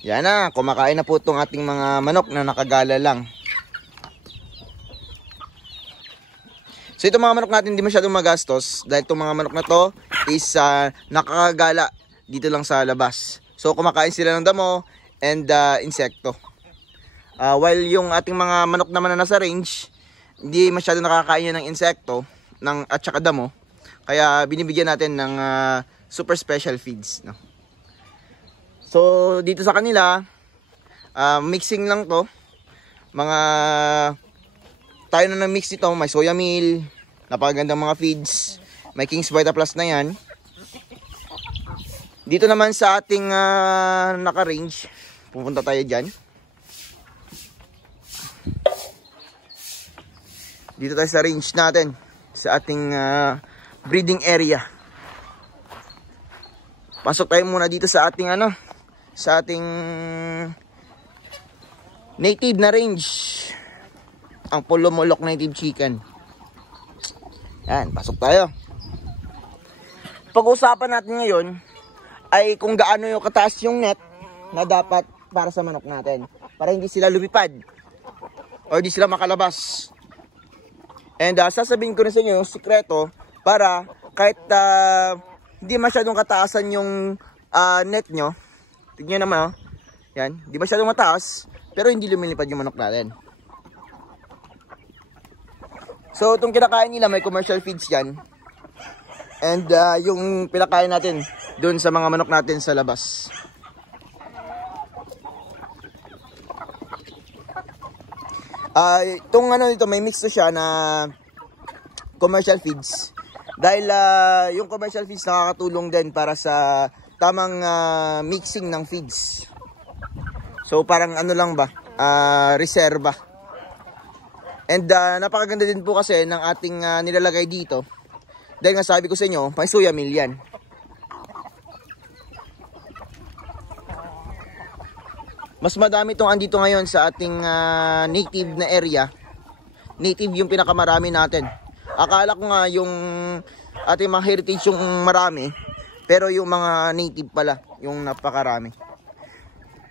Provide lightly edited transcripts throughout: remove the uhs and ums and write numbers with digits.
Yan na, kumakain na po itong ating mga manok na nakagala lang. So itong mga manok natin hindi masyadong magastos dahil itong mga manok na to is nakakagala dito lang sa labas. So kumakain sila ng damo and insekto. While yung ating mga manok naman na nasa range, hindi masyadong nakakain ng insekto at saka damo. Kaya binibigyan natin ng super special feeds, no? So dito sa kanila, mixing lang to. Tayo na mix ito, may soya meal, napakagandang mga feeds, may King's Vita Plus na yan. Dito naman sa ating naka-range, pupunta tayo dyan. Dito tayo sa range natin, sa ating breeding area. Pasok tayo muna dito sa ating sa ating native na range, ang Polomolok native chicken. Yan, pasok tayo. Pag-uusapan natin ngayon ay kung gaano yung kataas yung net na dapat para sa manok natin, para hindi sila lumipad o hindi sila makalabas. And sasabihin ko na sa inyo yung sikreto para kahit hindi masyadong kataasan yung net nyo. Tignan naman, yan, hindi masyadong mataas, pero hindi lumilipad yung manok natin. So itong kinakain nila may commercial feeds yan. And yung pinakain natin doon sa mga manok natin sa labas. Itong dito may mix to siya na commercial feeds. Dahil yung commercial feeds nakakatulong din para sa tamang mixing ng feeds. So parang lang ba, reserva. And napakaganda din po kasi ng ating nilalagay dito. Dahil nga sabi ko sa inyo, may soya meal yan. Mas madami itong andito ngayon sa ating native na area. Native yung pinakamarami natin. Akala ko nga yung ating mga heritage yung marami. Pero yung mga native pala, yung napakarami.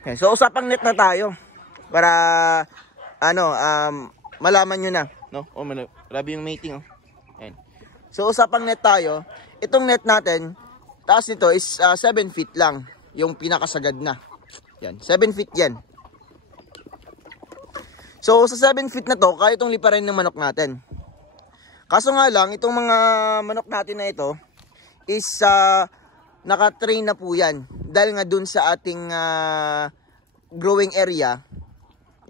Okay, so usapang net na tayo. Para malaman nyo na, no? Oh, grabe yung mating, oh. Ayan. So usapang net tayo. Itong net natin, taas nito is 7 feet lang, yung pinakasagad na. Yan, 7 feet yan. So sa 7 feet na to, kaya itong liparin ng manok natin. Kaso nga lang, itong mga manok natin na ito is naka-train na po yan. Dahil nga dun sa ating growing area,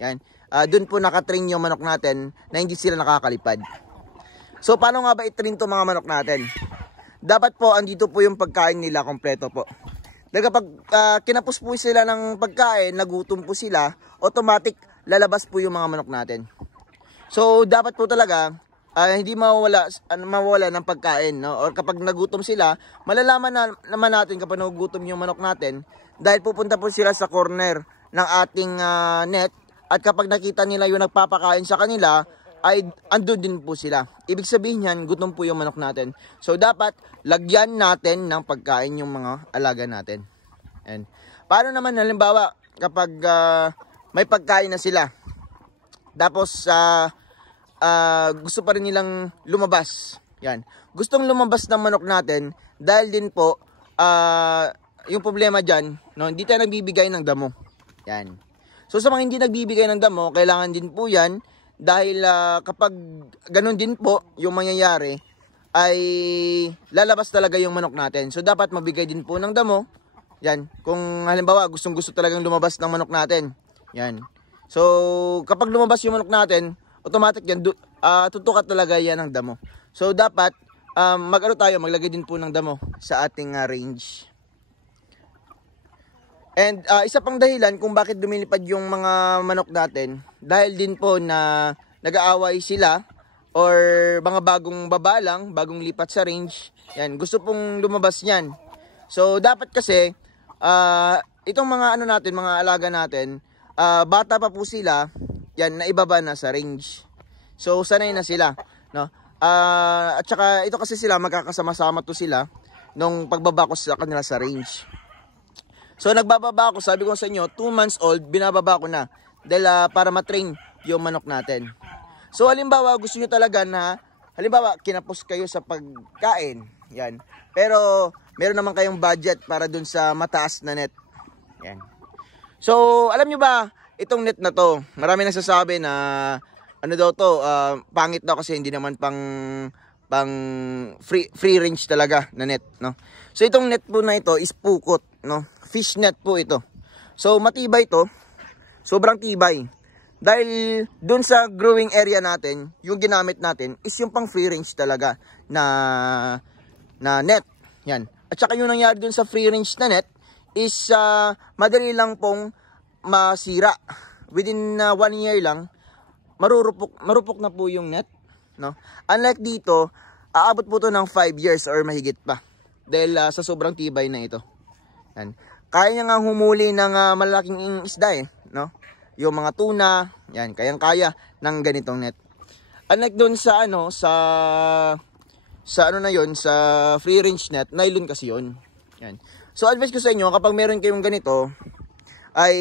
yan, dun po naka-train yung manok natin na hindi sila nakakalipad. So paano nga ba i-train itong mga manok natin? Dapat po andito po yung pagkain nila kompleto po. Dahil kapag kinapos po sila ng pagkain, nagutom po sila, automatic lalabas po yung mga manok natin. So dapat po talaga hindi mawala ng pagkain, no? Or kapag nagutom sila, malalaman naman natin kapag nagugutom yung manok natin dahil pupunta po sila sa corner ng ating net at kapag nakita nila yung nagpapakain sa kanila, ay andun din po sila. Ibig sabihin yan, gutom po yung manok natin. So dapat lagyan natin ng pagkain yung mga alaga natin. And paano naman halimbawa kapag may pagkain na sila, tapos gusto pa rin nilang lumabas. Yan. Gustong lumabas ng manok natin dahil din po yung problema dyan, no, hindi tayo nagbibigay ng damo. Yan. So sa mga hindi nagbibigay ng damo, kailangan din po yan dahil kapag ganun din po yung mangyayari ay lalabas talaga yung manok natin. So dapat mabigay din po ng damo. Yan. Kung halimbawa gustong talagang lumabas ng manok natin. Yan. So kapag lumabas yung manok natin, automatic yan, tutukat talaga yan ng damo. So dapat maglagay din po ng damo sa ating range. And isa pang dahilan kung bakit lumilipad yung mga manok natin, dahil din po na nag-aaway sila or mga bagong baba lang, bagong lipat sa range, yan, gusto pong lumabas yan. So dapat kasi itong mga natin, mga alaga natin, bata pa po sila, yan, naibaba na sa range. So sanay na sila, no? At saka ito kasi sila magkakasama-sama to sila nung pagbaba ko sa kanila sa range. So nagbababa ako, sabi ko sa inyo, 2 months old, binababa ko na. Dahil para matrain yung manok natin. So halimbawa, gusto nyo talaga na, halimbawa, kinapos kayo sa pagkain. Yan. Pero meron naman kayong budget para dun sa mataas na net. Yan. So alam nyo ba, itong net na to, marami nagsasabi na, ano daw to, pangit daw kasi hindi naman pang free range talaga na net, no? So itong net po na ito is pukot, no? Fish net po ito. So matibay to, sobrang tibay. Dahil dun sa growing area natin, yung ginamit natin is yung pang free range talaga na net. Yan. At saka yung nangyari dun sa free range na net is madali lang pong masira. Within 1 year lang, marupok na po yung net, no? Unlike dito, aabot po to ng 5 years or mahigit pa. Dahil sa sobrang tibay na ito. Yan. Kaya niya nga humuli ng malaking isda no? Yung mga tuna, yan, kayang-kaya ng ganitong net. Unlike doon sa ano na yon, sa free range net, nylon kasi yon. Yan. So advice ko sa inyo, kapag meron kayong ganito, ay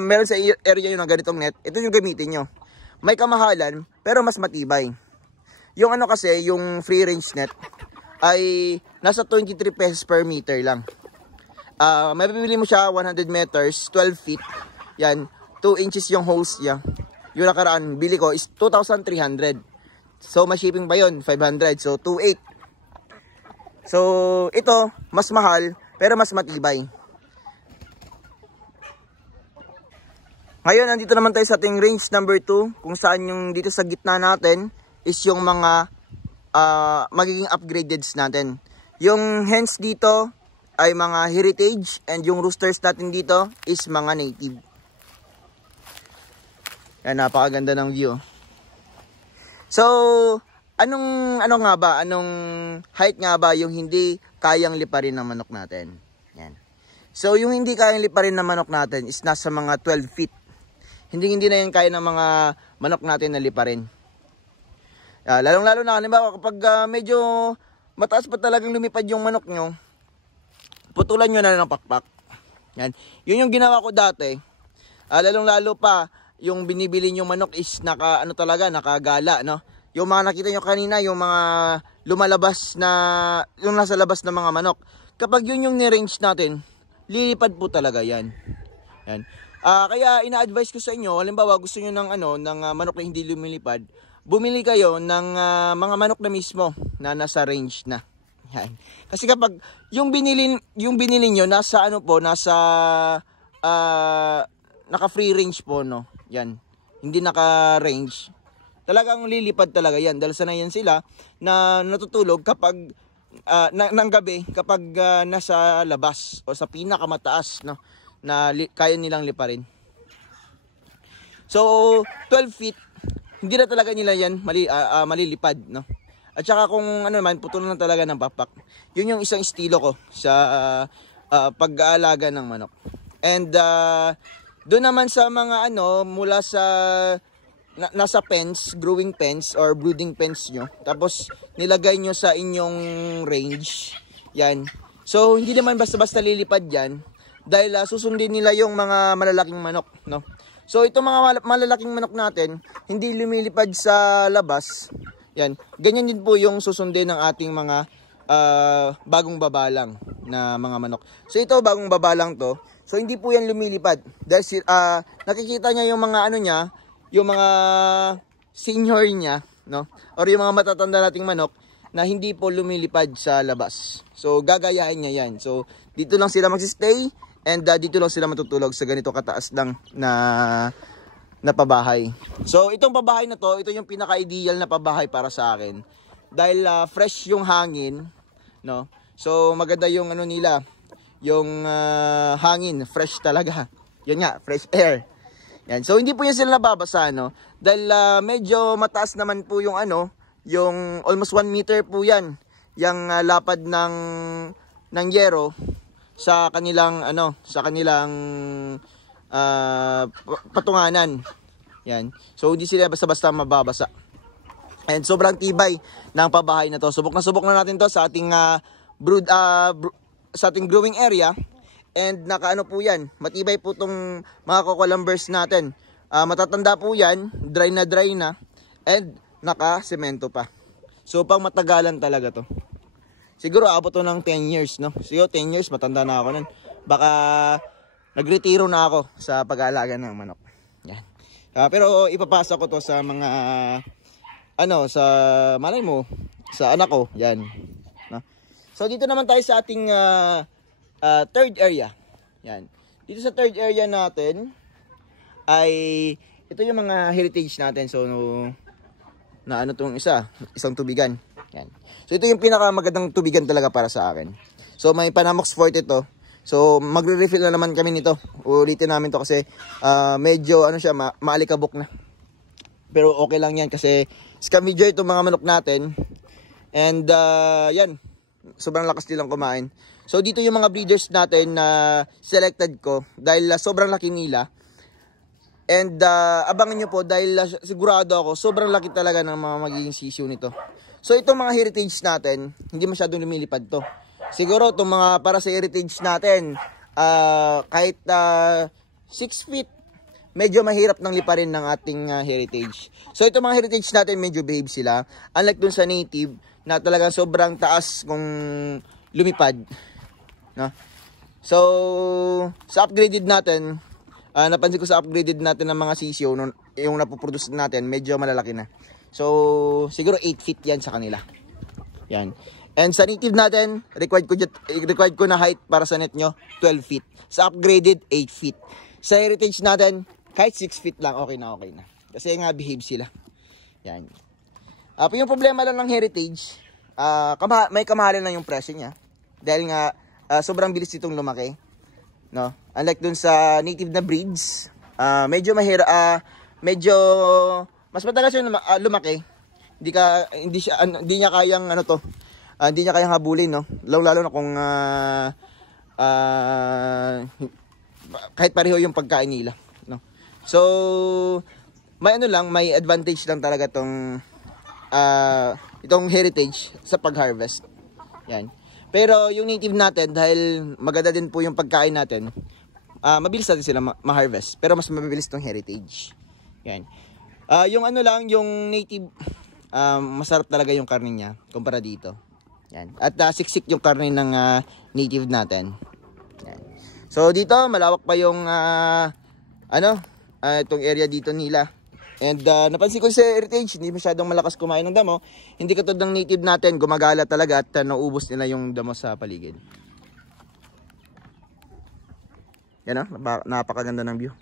meron sa area yun ng ganitong net, ito yung gamitin nyo. May kamahalan, pero mas matibay. Yung ano kasi, yung free range net, ay nasa 23 pesos per meter lang. May bibili mo siya 100 meters, 12 feet. Yan, 2 inches yung hose niya. Yung nakaraan, bili ko is 2,300. So, may shipping pa yun, 500. So, 2,800. So, ito, mas mahal, pero mas matibay. Ngayon, nandito naman tayo sa ating range number 2, kung saan yung dito sa gitna natin is yung mga magiging upgradeds natin. Yung hens dito ay mga heritage and yung roosters natin dito is mga native. Yan, napakaganda ng view. So, anong height nga ba yung hindi kayang liparin ng manok natin? Yan. So, yung hindi kayang liparin ng manok natin is nasa mga 12 feet. Hindi na yan kaya ng mga manok natin na liparin. Lalong-lalo na, halimbawa kapag medyo mataas pa talagang lumipad yung manok nyo, putulan nyo na ng pakpak. Yan. Yun yung ginawa ko dati. Lalong-lalo pa, yung binibili nyo manok is nakagala, no? Yung mga nakita nyo kanina, yung mga lumalabas na, yung nasa labas na mga manok. Kapag yun yung ni-range natin, lilipad po talaga yan. Yan. Kaya ina-advise ko sa inyo, halimbawa gusto nyo ng manok na hindi lumilipad, bumili kayo ng mga manok na mismo na nasa range na. Yan. Kasi kapag yung binili nyo nasa naka free range po, no. Yan. Hindi naka range. Talagang lilipad talaga yan dahil sanayan sila na natutulog kapag ng gabi kapag nasa labas o sa pinakamataas, no, na kaya nilang liparin. So 12 feet hindi na talaga nila yan malilipad, no. At saka kung naman putulan na talaga ng papak. Yun yung isang estilo ko sa pag-aalaga ng manok. And doon naman sa mga mula sa nasa pens, growing pens or brooding pens nyo, tapos nilagay nyo sa inyong range, yan. So hindi naman basta-basta lilipad yan dahil susundin nila yung mga malalaking manok, no. So itong mga malalaking manok natin hindi lumilipad sa labas. Yan, ganyan din po yung susundin ng ating mga bagong babalang na mga manok. So ito bagong babalang to. So hindi po yan lumilipad dahil nakikita niya yung mga niya, yung mga senior niya, no? Or yung mga matatanda nating manok na hindi po lumilipad sa labas. So gagayahin niya yan. So dito lang sila magsi-stay and dito lang sila matutulog sa ganito kataas lang na pabahay. So itong pabahay na to, ito yung pinaka-ideal na pabahay para sa akin. Dahil fresh yung hangin, no? So maganda yung nila, yung hangin, fresh talaga. Yun nga, fresh air. Yan. So hindi po yan sila nababasa, no? Dahil medyo mataas naman po yung yung almost 1 meter po yan. Yung lapad ng yero sa kanilang patunganan. Yan. So hindi sila basta-basta mababasa. And sobrang tibay ng pabahay na to. Subok na natin to sa ating sa ating growing area. and nakaano po yan. Matibay po itong mga coco-lumbers natin. Matatanda po yan, dry na, and naka-semento pa. So pang matagalan talaga to. Siguro abot to ng 10 years, no? Siguro 10 years, matanda na ako nun. Baka nagretiro na ako sa pag-aalaga ng manok. Yan. Pero ipapasa ko to sa mga, sa malay mo, sa anak ko. Yan. No? So dito naman tayo sa ating third area. Yan. Dito sa third area natin ay ito yung mga heritage natin. So na ano tong isang tubigan. Yan. So ito yung pinakamagandang tubigan talaga para sa akin. So may Panamox Forte to. So magre-refill na naman kami nito. Ulitin namin to kasi medyo maalikabok na. Pero okay lang yan kasi scamager itong mga manok natin. And yan, sobrang lakas nilang kumain. So dito yung mga breeders natin na selected ko dahil sobrang laki nila. And abangan nyo po dahil sigurado ako sobrang laki talaga ng mga magiging sisiyo nito. So itong mga heritage natin, hindi masyadong lumilipad to. Siguro itong mga para sa heritage natin, kahit 6 feet, medyo mahirap nang liparin ng ating heritage. So itong mga heritage natin medyo behave sila. Unlike dun sa native na talagang sobrang taas kung lumipad. No? So sa upgraded natin, napansin ko sa upgraded natin ng mga sisyo, yung napoproduce natin, medyo malalaki na. So, siguro 8 feet yan sa kanila. Yan. And sa native natin, required ko na height para sa net nyo, 12 feet. Sa upgraded, 8 feet. Sa heritage natin, kahit 6 feet lang, okay na. Kasi nga, behave sila. Yan. Yung problema lang ng heritage, may kamahalan lang yung presyo niya. Dahil nga, sobrang bilis itong lumaki. No? Unlike dun sa native na breeds, medyo mas matagal siya lumaki. Hindi niya kayang hindi niya kayang habulin, no? Lalo na kung kahit pareho yung pagkain nila, no? So may advantage lang talaga itong heritage sa pag-harvest. Yan. Pero yung native natin, dahil maganda din po yung pagkain natin, mabilis natin sila ma-harvest. Pero mas mabilis itong heritage. Yan. Yung native, masarap talaga yung karne niya kumpara dito. Yan. At siksik yung karne ng native natin. Yan. So dito, malawak pa yung itong area dito nila. And napansin ko sa heritage, hindi masyadong malakas kumain ng damo. Hindi katulad ng native natin, gumagala talaga at naubos nila yung damo sa paligid. Yan napakaganda ng view.